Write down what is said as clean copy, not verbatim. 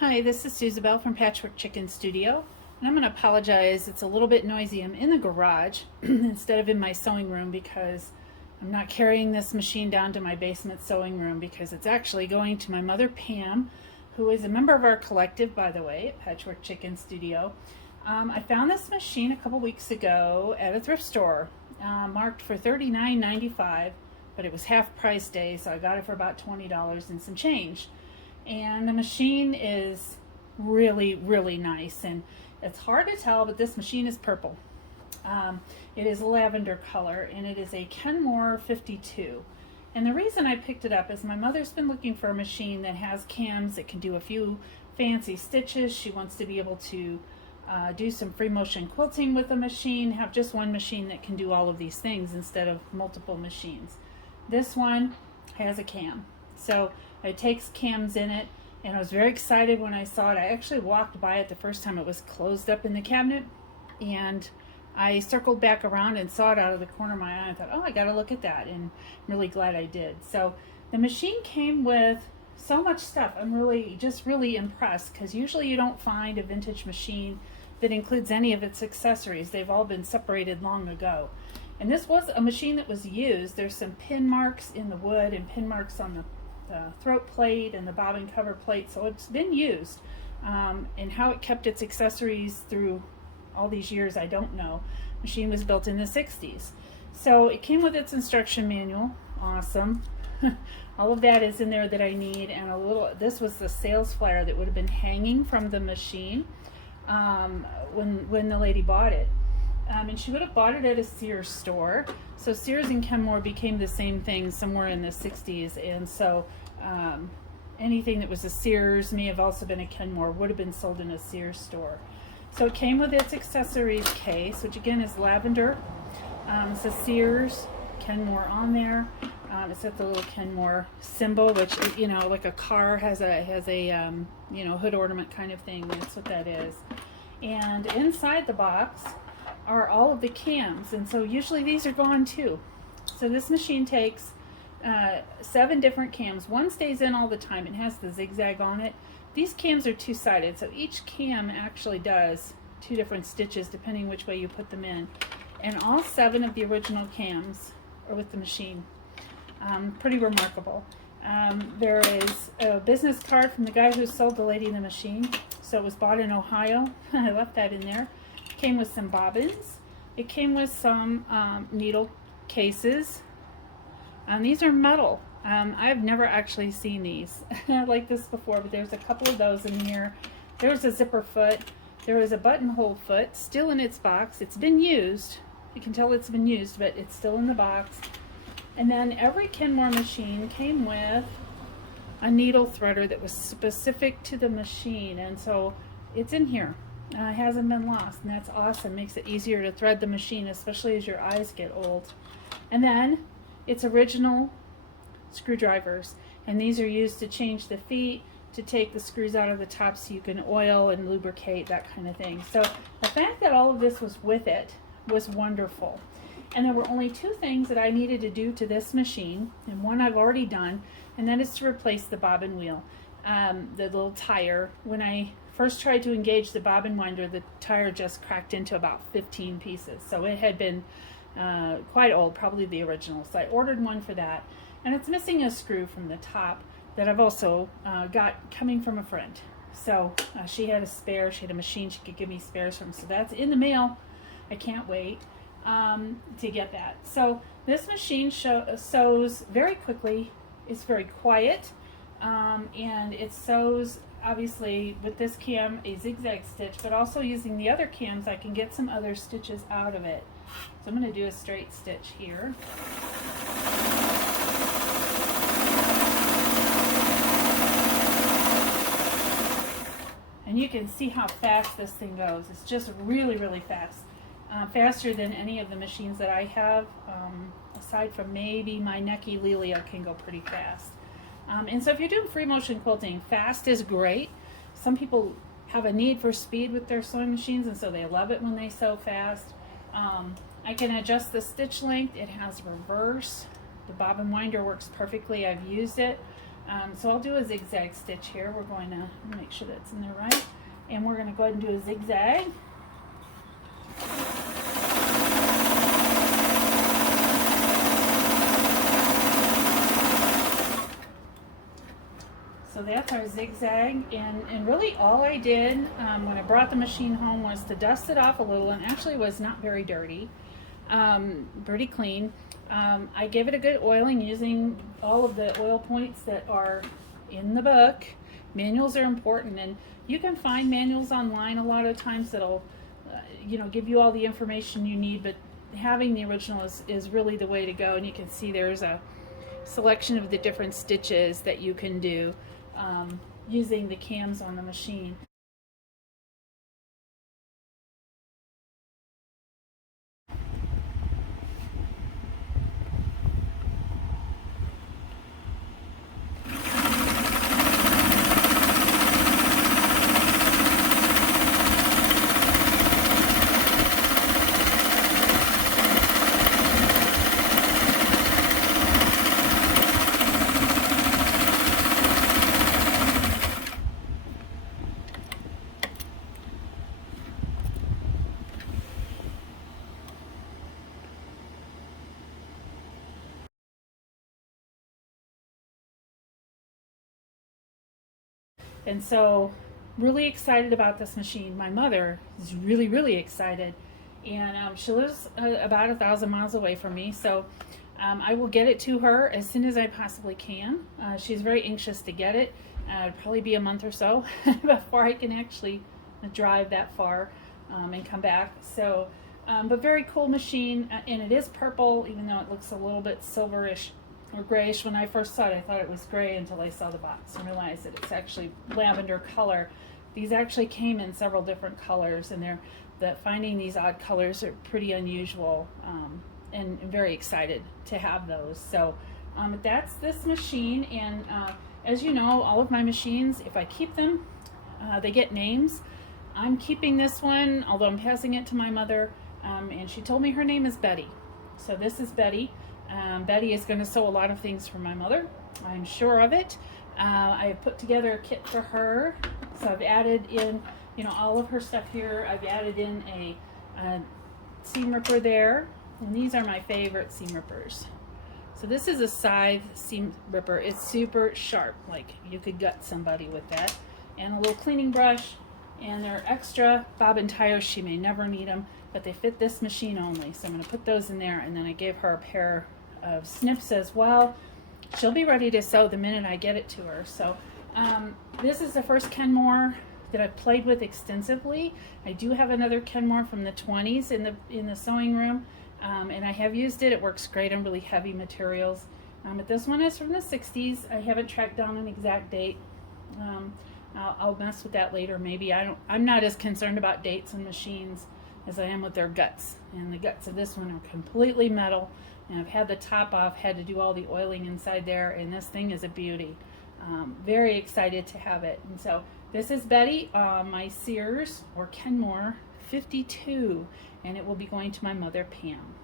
Hi, this is Isabel from Patchwork Chicken Studio, and I'm going to apologize. It's a little bit noisy. I'm in the garage instead of in my sewing room because I'm not carrying this machine down to my basement sewing room because it's actually going to my mother Pam, who is a member of our collective, by the way, at Patchwork Chicken Studio. I found this machine a couple weeks ago at a thrift store, marked for $39.95, but it was half price day, so I got it for about $20 and some change. And the machine is really, really nice, and it's hard to tell, but this machine is purple. It is lavender color, and it is a Kenmore 52. And the reason I picked it up is my mother's been looking for a machine that has cams that can do a few fancy stitches. She wants to be able to do some free motion quilting with a machine, have just one machine that can do all of these things instead of multiple machines. This one has a cam, so it takes cams in it, and I was very excited when I saw it. I actually walked by it the first time it was closed up in the cabinet, and I circled back around and saw it out of the corner of my eye. I thought, oh, I gotta look at that, and I'm really glad I did. So the machine came with so much stuff. I'm really impressed, because usually you don't find a vintage machine that includes any of its accessories. They've all been separated long ago. And this was a machine that was used. There's some pin marks in the wood and pin marks on the throat plate and the bobbin cover plate, so it's been used. And how it kept its accessories through all these years, I don't know. The machine was built in the 60s. So it came with its instruction manual. Awesome. All of that is in there that I need, and this was the sales flyer that would have been hanging from the machine when the lady bought it. And she would have bought it at a Sears store. So Sears and Kenmore became the same thing somewhere in the 60s, and so anything that was a Sears may have also been a Kenmore, would have been sold in a Sears store. So it came with its accessories case, which again is lavender. It says Sears, Kenmore on there. It's got the little Kenmore symbol, which, you know, like a car has a hood ornament kind of thing. That's what that is. And inside the box are all of the cams, and so usually these are gone too. So this machine takes 7 different cams. One stays in all the time. It has the zigzag on it. These cams are two-sided, so each cam actually does 2 different stitches depending which way you put them in. And all 7 of the original cams are with the machine. Pretty remarkable. There is a business card from the guy who sold the lady the machine. So it was bought in Ohio. I left that in there. It came with some bobbins. It came with some needle cases. These are metal. I've never actually seen these like this before, but there's a couple of those in here. There's a zipper foot. There is a buttonhole foot still in its box. It's been used. You can tell it's been used, but it's still in the box. And then every Kenmore machine came with a needle threader that was specific to the machine, and so it's in here. It hasn't been lost, and that's awesome. Makes it easier to thread the machine, especially as your eyes get old. And then it's original screwdrivers, and these are used to change the feet, to take the screws out of the top so you can oil and lubricate, that kind of thing. So the fact that all of this was with it was wonderful. And there were only 2 things that I needed to do to this machine, and one I've already done, and that is to replace the bobbin wheel, the little tire. When I first tried to engage the bobbin winder, the tire just cracked into about 15 pieces. So it had been quite old, probably the original. So I ordered one for that, and it's missing a screw from the top that I've also got coming from a friend. So she had a spare. She had a machine she could give me spares from. So that's in the mail. I can't wait to get that. So this machine sews very quickly. It's very quiet, and it sews, obviously, with this cam a zigzag stitch, but also using the other cams I can get some other stitches out of it. So I'm going to do a straight stitch here. And you can see how fast this thing goes. It's just really, really fast. Faster than any of the machines that I have, aside from maybe my Necky Lilia can go pretty fast. And so if you're doing free motion quilting, fast is great. Some people have a need for speed with their sewing machines, and so they love it when they sew fast. I can adjust the stitch length. It has reverse. The bobbin winder works perfectly. I've used it. So I'll do a zigzag stitch here. We're going to make sure that's in there right. And we're going to go ahead and do a zigzag. So that's our zigzag, and really all I did when I brought the machine home was to dust it off a little, and actually was not very dirty, pretty clean. I gave it a good oiling using all of the oil points that are in the book. Manuals are important, and you can find manuals online a lot of times that'll give you all the information you need, but having the original is really the way to go. And you can see there's a selection of the different stitches that you can do using the cams on the machine. And so, really excited about this machine. My mother is really, really excited. And she lives about 1,000 miles away from me. So I will get it to her as soon as I possibly can. She's very anxious to get it. It'll probably be a month or so before I can actually drive that far and come back. So, but very cool machine. And it is purple, even though it looks a little bit silverish or grayish. When I first saw it, I thought it was gray until I saw the box and realized that it's actually lavender color. These actually came in several different colors, and finding these odd colors are pretty unusual, and very excited to have those. So that's this machine, and as you know, all of my machines, if I keep them, they get names. I'm keeping this one, although I'm passing it to my mother, and she told me her name is Betty. So this is Betty. Betty is going to sew a lot of things for my mother. I'm sure of it. I have put together a kit for her. So I've added in, all of her stuff here. I've added in a seam ripper there. And these are my favorite seam rippers. So this is a scythe seam ripper. It's super sharp. Like you could gut somebody with that. And a little cleaning brush. And they're extra bobbin tires. She may never need them, but they fit this machine only. So I'm going to put those in there. And then I gave her a pair of snips as well. She'll be ready to sew the minute I get it to her. So this is the first Kenmore that I've played with extensively. I do have another Kenmore from the 20s in the sewing room, and I have used it. It works great on really heavy materials. But this one is from the 60s. I haven't tracked down an exact date. I'll mess with that later. Maybe I'm not as concerned about dates on machines as I am with their guts. And the guts of this one are completely metal. And I've had the top off, had to do all the oiling inside there, and this thing is a beauty. Very excited to have it. And so this is Betty, my Sears or Kenmore 52, and it will be going to my mother Pam.